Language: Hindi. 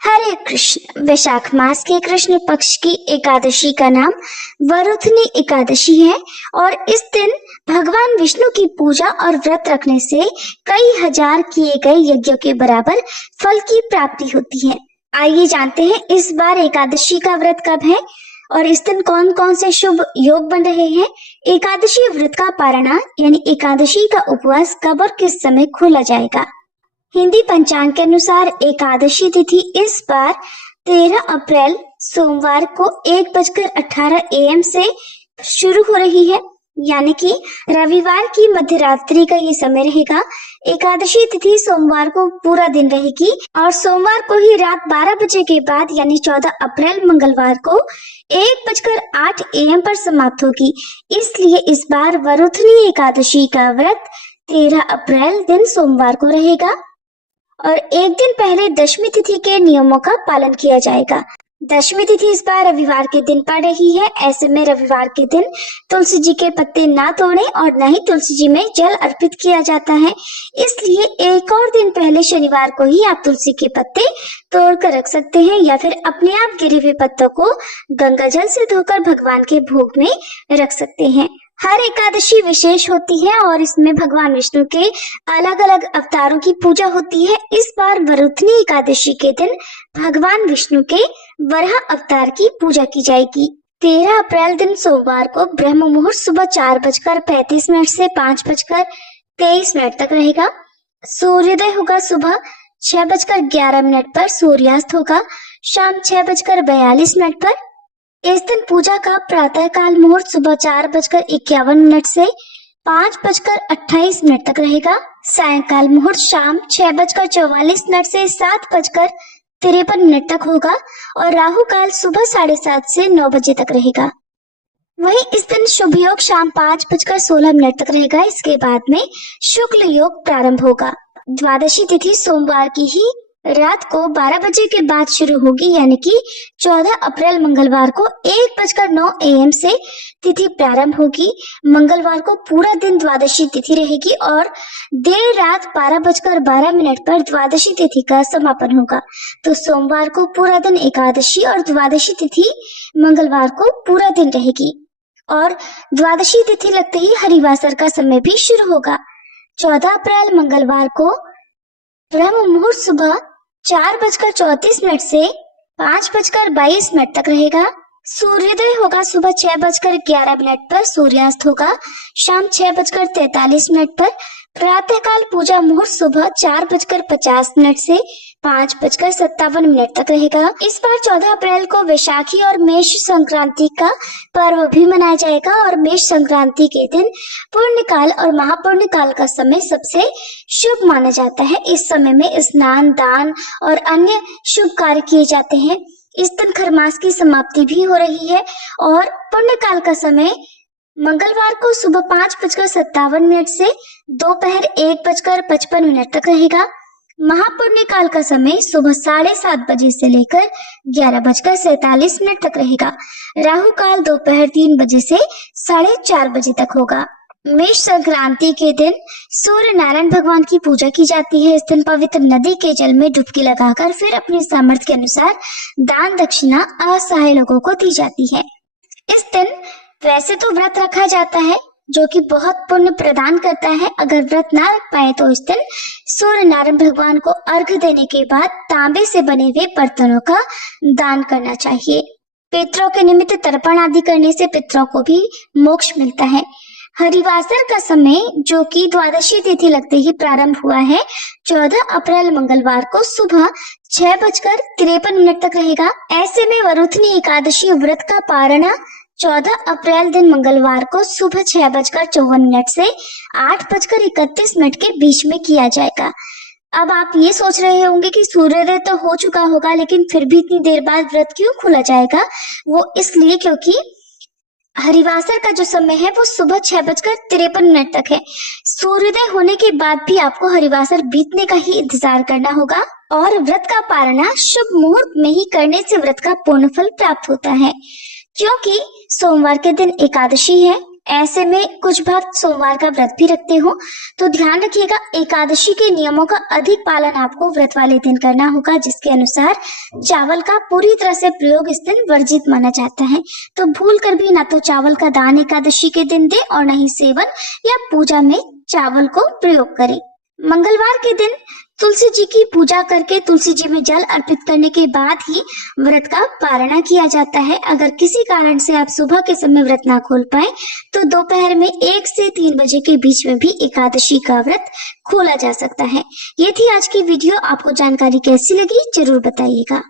हरे कृष्ण। वैशाख मास के कृष्ण पक्ष की एकादशी का नाम वरुथनी एकादशी है और इस दिन भगवान विष्णु की पूजा और व्रत रखने से कई हजार किए गए यज्ञों के बराबर फल की प्राप्ति होती है। आइए जानते हैं इस बार एकादशी का व्रत कब है और इस दिन कौन कौन से शुभ योग बन रहे हैं। एकादशी व्रत का पारणा यानी एकादशी का उपवास कब और किस समय खोला जाएगा। हिंदी पंचांग के अनुसार एकादशी तिथि इस बार 13 अप्रैल सोमवार को 1:18 AM से शुरू हो रही है, यानी कि रविवार की मध्यरात्रि का ये समय रहेगा। एकादशी तिथि सोमवार को पूरा दिन रहेगी और सोमवार को ही रात 12 बजे के बाद यानी 14 अप्रैल मंगलवार को 1:08 AM पर समाप्त होगी। इसलिए इस बार वरुथनी एकादशी का व्रत 13 अप्रैल दिन सोमवार को रहेगा और एक दिन पहले दशमी तिथि के नियमों का पालन किया जाएगा। दशमी तिथि इस बार रविवार के दिन पड़ रही है। ऐसे में रविवार के दिन तुलसी जी के पत्ते ना तोड़ें और न ही तुलसी जी में जल अर्पित किया जाता है। इसलिए एक और दिन पहले शनिवार को ही आप तुलसी के पत्ते तोड़ कर रख सकते हैं या फिर अपने आप गिरे हुए पत्तों को गंगा जल से धोकर भगवान के भोग में रख सकते हैं। हर एकादशी विशेष होती है और इसमें भगवान विष्णु के अलग अलग अवतारों की पूजा होती है। इस बार वरुथनी एकादशी के दिन भगवान विष्णु के वराह अवतार की पूजा की जाएगी। 13 अप्रैल दिन सोमवार को ब्रह्म मुहूर्त सुबह 4:35 से 5:23 तक रहेगा। सूर्योदय होगा सुबह 6:11 पर, सूर्यास्त होगा शाम 6:42 पर। इस दिन पूजा का प्रातः काल मुहूर्त सुबह 4:51 से 5:28 तक रहेगा। सायंकाल मुहूर्त शाम 6:44 से 7:53 तक होगा और राहु काल सुबह 7:30 से 9 बजे तक रहेगा। वहीं इस दिन शुभ योग शाम 5:16 तक रहेगा। इसके बाद में शुक्ल योग प्रारंभ होगा। द्वादशी तिथि सोमवार की ही रात को 12 बजे के बाद शुरू होगी, यानी कि 14 अप्रैल मंगलवार को 1:09 AM से तिथि प्रारंभ होगी। मंगलवार को पूरा दिन द्वादशी तिथि रहेगी और देर रात 12:12 पर द्वादशी तिथि का समापन होगा। तो सोमवार को पूरा दिन एकादशी और द्वादशी तिथि मंगलवार को पूरा दिन रहेगी और द्वादशी तिथि लगते ही हरिवासर का समय भी शुरू होगा। 14 अप्रैल मंगलवार को ब्रह्म मुहूर्त सुबह 4:34 से 5:22 तक रहेगा। सूर्योदय होगा सुबह 6:11 पर, सूर्यास्त होगा शाम 6:43 पर। प्रातःकाल पूजा मुहूर्त सुबह 4:50 से 5:57 तक रहेगा। इस बार 14 अप्रैल को वैशाखी और मेष संक्रांति का पर्व भी मनाया जाएगा और मेष संक्रांति के दिन पुण्य काल और महापुण्य काल का समय सबसे शुभ माना जाता है। इस समय में स्नान, दान और अन्य शुभ कार्य किए जाते हैं। इस दिन खरमास की समाप्ति भी हो रही है और पुण्य काल का समय मंगलवार को सुबह 5:57 से दोपहर 1:55 तक रहेगा। महापुण्य काल का समय सुबह 7:30 बजे से लेकर 11:47 तक रहेगा। राहु काल दोपहर 3 बजे से 4:30 बजे तक होगा। मेष संक्रांति के दिन सूर्य नारायण भगवान की पूजा की जाती है। इस दिन पवित्र नदी के जल में डुबकी लगाकर फिर अपने सामर्थ्य के अनुसार दान दक्षिणा असहाय लोगों को दी जाती है। इस दिन वैसे तो व्रत रखा जाता है जो कि बहुत पुण्य प्रदान करता है। अगर व्रत ना रख पाए तो इस दिन सूर्य नारायण भगवान को अर्घ्य देने के बाद तांबे से बने हुए बर्तनों का दान करना चाहिए। पितरों के निमित्त तर्पण आदि करने से पितरों को भी मोक्ष मिलता है। हरिवासर का समय जो कि द्वादशी तिथि लगते ही प्रारंभ हुआ है 14 अप्रैल मंगलवार को सुबह 6:53 तक रहेगा। ऐसे में वरुथनी एकादशी व्रत का पारणा 14 अप्रैल दिन मंगलवार को सुबह 6:54 से 8:31 के बीच में किया जाएगा। अब आप ये सोच रहे होंगे कि सूर्योदय तो हो चुका होगा लेकिन फिर भी इतनी देर बाद व्रत क्यों खोला जाएगा। वो इसलिए क्योंकि हरिवासर का जो समय है वो सुबह 6:53 तक है। सूर्योदय होने के बाद भी आपको हरिवासर बीतने का ही इंतजार करना होगा और व्रत का पारणा शुभ मुहूर्त में ही करने से व्रत का पूर्ण फल प्राप्त होता है। क्योंकि सोमवार के दिन एकादशी है ऐसे में कुछ भक्त सोमवार का व्रत भी रखते हो, तो ध्यान रखिएगा एकादशी के नियमों का अधिक पालन आपको व्रत वाले दिन करना होगा, जिसके अनुसार चावल का पूरी तरह से प्रयोग इस दिन वर्जित माना जाता है। तो भूल कर भी ना तो चावल का दान एकादशी के दिन दे और न ही सेवन या पूजा में चावल को प्रयोग करें। मंगलवार के दिन तुलसी जी की पूजा करके तुलसी जी में जल अर्पित करने के बाद ही व्रत का पारणा किया जाता है। अगर किसी कारण से आप सुबह के समय व्रत ना खोल पाए तो दोपहर में 1 से 3 बजे के बीच में भी एकादशी का व्रत खोला जा सकता है। ये थी आज की वीडियो। आपको जानकारी कैसी लगी जरूर बताइएगा।